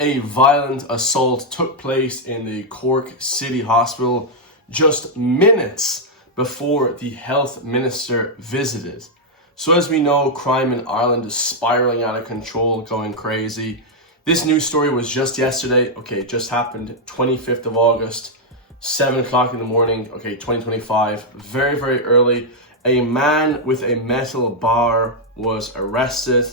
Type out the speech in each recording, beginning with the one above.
A violent assault took place in the Cork City Hospital just minutes before the health minister visited. So as we know, crime in Ireland is spiraling out of control, going crazy. This news story was just yesterday. Okay, it just happened 25th of August, 7 o'clock in the morning. Okay, 2025, very, very early. A man with a metal bar was arrested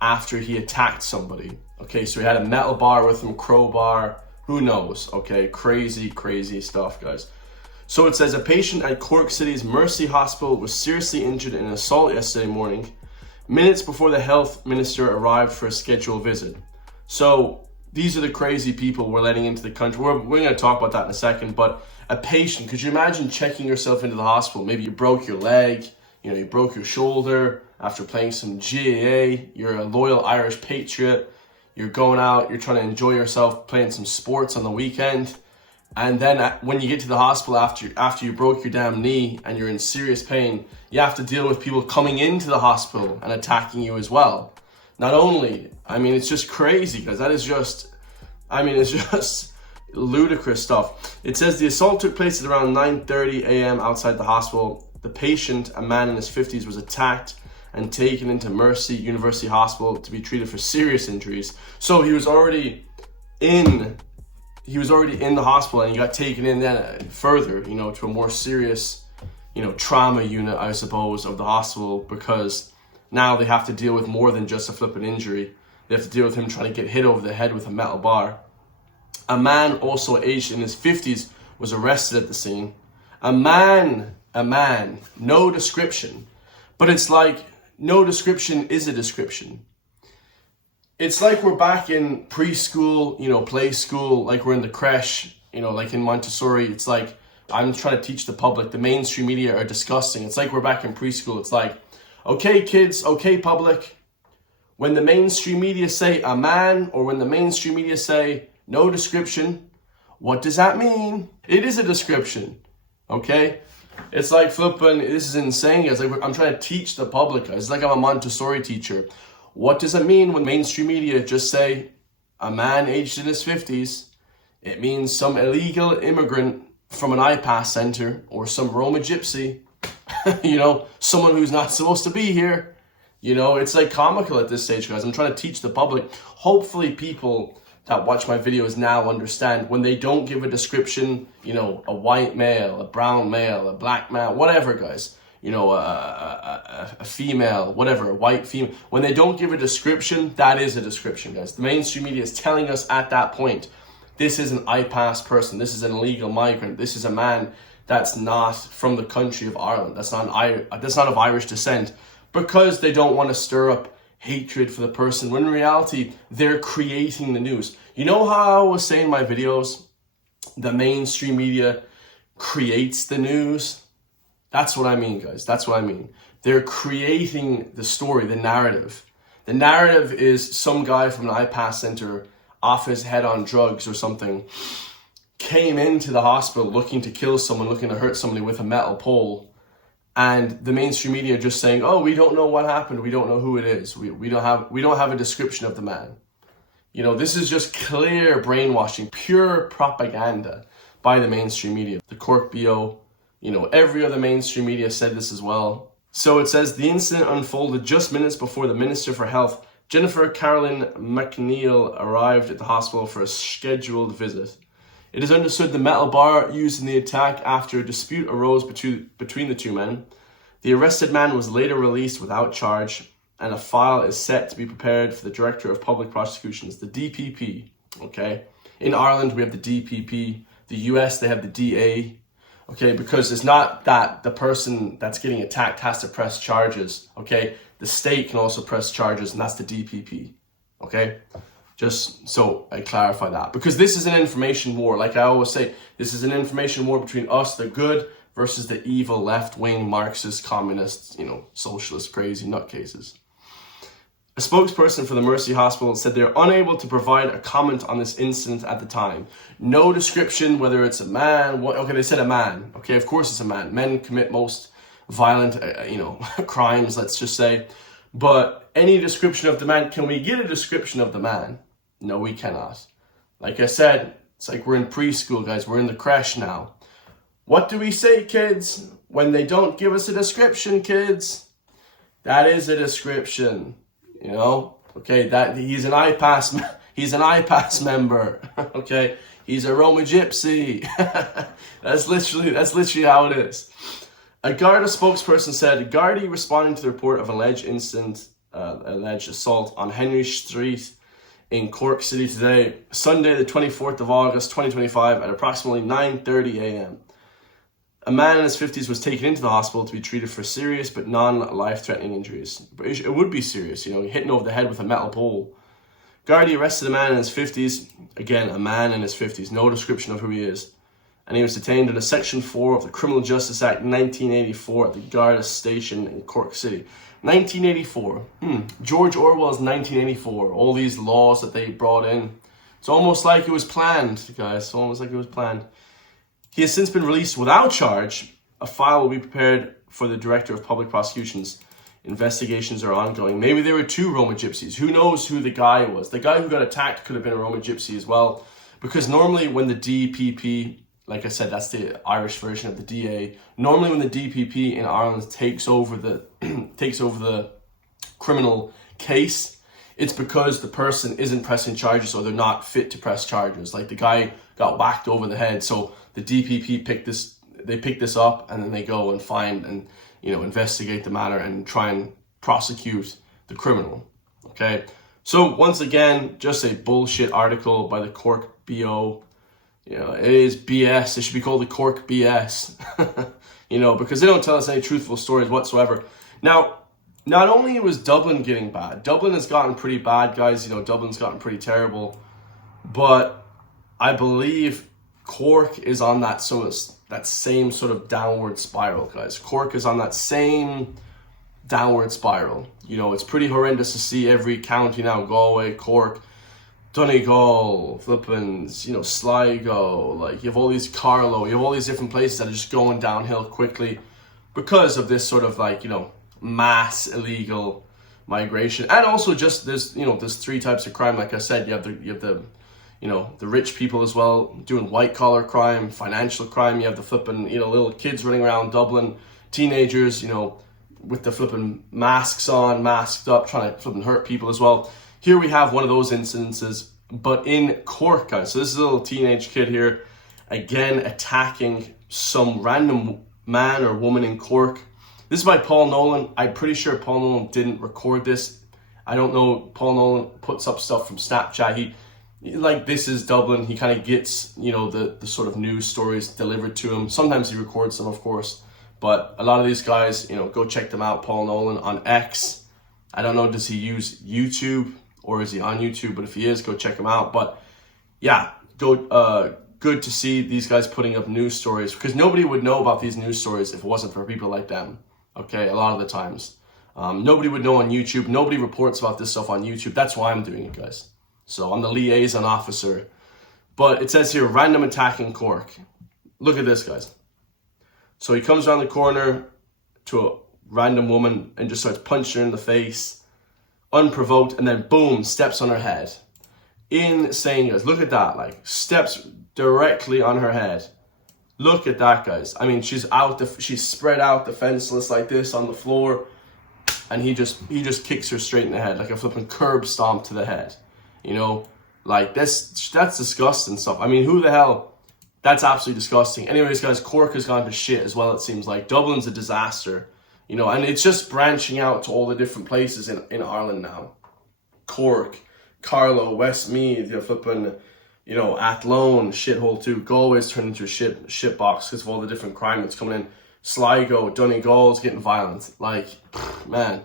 after he attacked somebody. Okay, so he had a metal bar with him, crowbar, who knows? Okay, crazy, crazy stuff, guys. So it says a patient at Cork City's Mercy Hospital was seriously injured in an assault yesterday morning, minutes before the health minister arrived for a scheduled visit. So these are the crazy people we're letting into the country. We're going to talk about that in a second, but a patient, could you imagine checking yourself into the hospital? Maybe you broke your leg, you broke your shoulder after playing some GAA, you're a loyal Irish patriot, you're going out, you're trying to enjoy yourself playing some sports on the weekend, and then when you get to the hospital after you broke your damn knee and you're in serious pain, you have to deal with people coming into the hospital and attacking you as well. Not only, it's just crazy, guys. That is just, it's just ludicrous stuff. It says the assault took place at around 9:30 a.m. outside the hospital. The patient, a man in his 50s, was attacked and taken into Mercy University Hospital to be treated for serious injuries. So he was already in the hospital and he got taken in then further, to a more serious, trauma unit, I suppose, of the hospital, because now they have to deal with more than just a flipping injury. They have to deal with him trying to get hit over the head with a metal bar. A man also aged in his 50s was arrested at the scene. A man, no description. But it's like, no description is a description. It's like we're back in preschool, play school, like we're in the creche, like in Montessori. It's like, I'm trying to teach the public, the mainstream media are disgusting. It's like we're back in preschool. It's like, okay, kids, okay, public, when the mainstream media say a man, or when the mainstream media say no description, what does that mean? It is a description, okay? It's like flipping, this is insane, guys. Like I'm trying to teach the public, guys. It's like I'm a Montessori teacher. What does it mean when mainstream media just say a man aged in his 50s? It means some illegal immigrant from an iPass center or some Roma gypsy, someone who's not supposed to be here. It's like comical at this stage, guys. I'm trying to teach the public. Hopefully people that watch my videos now understand when they don't give a description, a white male, a brown male, a black male, whatever, guys, a female, whatever, a white female. When they don't give a description, that is a description, guys. The mainstream media is telling us at that point, this is an iPass person, this is an illegal migrant, this is a man that's not from the country of Ireland, that's not of Irish descent, because they don't want to stir up hatred for the person, when in reality, they're creating the news. You know how I was saying in my videos, the mainstream media creates the news? That's what I mean, guys. That's what I mean. They're creating the story, the narrative. The narrative is some guy from an iPass center off his head on drugs or something came into the hospital looking to kill someone, looking to hurt somebody with a metal pole. And the mainstream media are just saying, oh, we don't know what happened. We don't know who it is. We don't have a description of the man. This is just clear brainwashing, pure propaganda by the mainstream media. The Cork BO, every other mainstream media said this as well. So it says the incident unfolded just minutes before the Minister for Health, Jennifer Caroline McNeil, arrived at the hospital for a scheduled visit. It is understood the metal bar used in the attack after a dispute arose between the two men. The arrested man was later released without charge, and a file is set to be prepared for the Director of Public Prosecutions, the DPP, okay? In Ireland, we have the DPP. The US, they have the DA, okay? Because it's not that the person that's getting attacked has to press charges, okay? The state can also press charges, and that's the DPP, okay? Just so I clarify that. Because this is an information war. Like I always say, this is an information war between us, the good, versus the evil left-wing Marxist, communists, socialist, crazy nutcases. A spokesperson for the Mercy Hospital said they're unable to provide a comment on this incident at the time. No description, whether it's a man, okay, they said a man. Okay, of course it's a man. Men commit most violent, crimes, let's just say. But any description of the man, can we get a description of the man? No, we cannot. Like I said, it's like we're in preschool, guys. We're in the creche now. What do we say, kids, when they don't give us a description, kids? That is a description, you know? Okay, that he's an IPAS member. Okay, he's a Roma Gypsy. That's literally how it is. A Garda spokesperson said Gardaí responding to the report of alleged assault on Henry Street in Cork City today, Sunday the 24th of August 2025 at approximately 9:30 a.m. A man in his 50s was taken into the hospital to be treated for serious but non-life-threatening injuries. But it would be serious, you know, hitting over the head with a metal pole. Gardaí arrested a man in his 50s, again, a man in his 50s, no description of who he is. And he was detained under Section 4 of the Criminal Justice Act 1984 at the Garda station in Cork City. 1984. George Orwell's 1984. All these laws that they brought in. It's almost like it was planned, guys. It's almost like it was planned. He has since been released without charge. A file will be prepared for the Director of Public Prosecutions. Investigations are ongoing. Maybe there were two Roma Gypsies. Who knows who the guy was? The guy who got attacked could have been a Roma Gypsy as well. Because normally when the DPP, like I said, that's the Irish version of the DA. Normally when the DPP in Ireland takes over the criminal case, it's because the person isn't pressing charges or they're not fit to press charges. Like the guy got whacked over the head, so the DPP picked this up, and then they go and find and, you know, investigate the matter and try and prosecute the criminal. Okay, so once again, just a bullshit article by the Cork BO. You know, it is BS. It should be called the Cork BS. You know, because they don't tell us any truthful stories whatsoever. Now, not only was Dublin getting bad, Dublin has gotten pretty bad, guys. You know, Dublin's gotten pretty terrible. But I believe Cork is on that same sort of downward spiral, guys. Cork is on that same downward spiral. You know, it's pretty horrendous to see every county now, Galway, Cork, Donegal, flippins, you know, Sligo, like you have all these Carlow, you have all these different places that are just going downhill quickly because of this sort of like, you know, mass illegal migration. And also just there's three types of crime. Like I said, you have the the rich people as well doing white collar crime, financial crime. You have the flipping, you know, little kids running around Dublin, teenagers, you know, with the flipping masks on, masked up, trying to flipping hurt people as well. Here we have one of those incidences, but in Cork, guys. So this is a little teenage kid here, again attacking some random man or woman in Cork. This is by Paul Nolan. I'm pretty sure Paul Nolan didn't record this. I don't know. Paul Nolan puts up stuff from Snapchat. He like, this is Dublin. He kind of gets, you know, the sort of news stories delivered to him. Sometimes he records them, of course. But a lot of these guys, you know, go check them out. Paul Nolan on X. I don't know, does he use YouTube or is he on YouTube? But if he is, go check him out. But yeah, good to see these guys putting up news stories, because nobody would know about these news stories if it wasn't for people like them. Okay, a lot of the times. Nobody would know on YouTube. Nobody reports about this stuff on YouTube. That's why I'm doing it, guys. So I'm the liaison officer. But it says here, random attack in Cork. Look at this, guys. So he comes around the corner to a random woman and just starts punching her in the face, unprovoked, and then boom, steps on her head. Insane, guys. Look at that, like, steps directly on her head. Look at that, guys. I mean, she's spread out defenseless like this on the floor, and he just kicks her straight in the head, like a flipping curb stomp to the head. You know, like that's disgusting stuff. I mean, who the hell? That's absolutely disgusting. Anyways, guys, Cork has gone to shit as well, it seems like. Dublin's a disaster, you know, and it's just branching out to all the different places in Ireland now. Cork, Carlow, Westmeath, you're flipping, you know, Athlone, shithole too. Galway's turned into a shit box because of all the different crime that's coming in. Sligo, Donegal's getting violent. Like, man,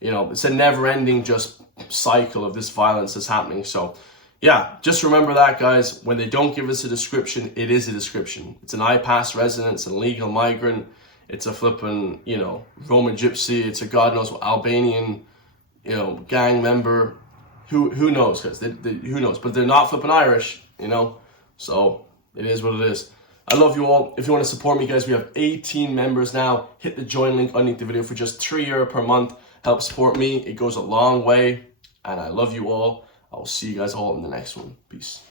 you know, it's a never-ending just cycle of this violence that's happening. So yeah, just remember that, guys. When they don't give us a description, it is a description. It's an IPAS resident, it's an illegal migrant, it's a flipping, you know, Roman gypsy, it's a God knows what Albanian, you know, gang member. Who knows, guys? Who knows? But they're not flipping Irish, you know. So it is what it is. I love you all. If you want to support me, guys, we have 18 members now. Hit the join link underneath the video for just €3 per month. Help support me. It goes a long way. And I love you all. I will see you guys all in the next one. Peace.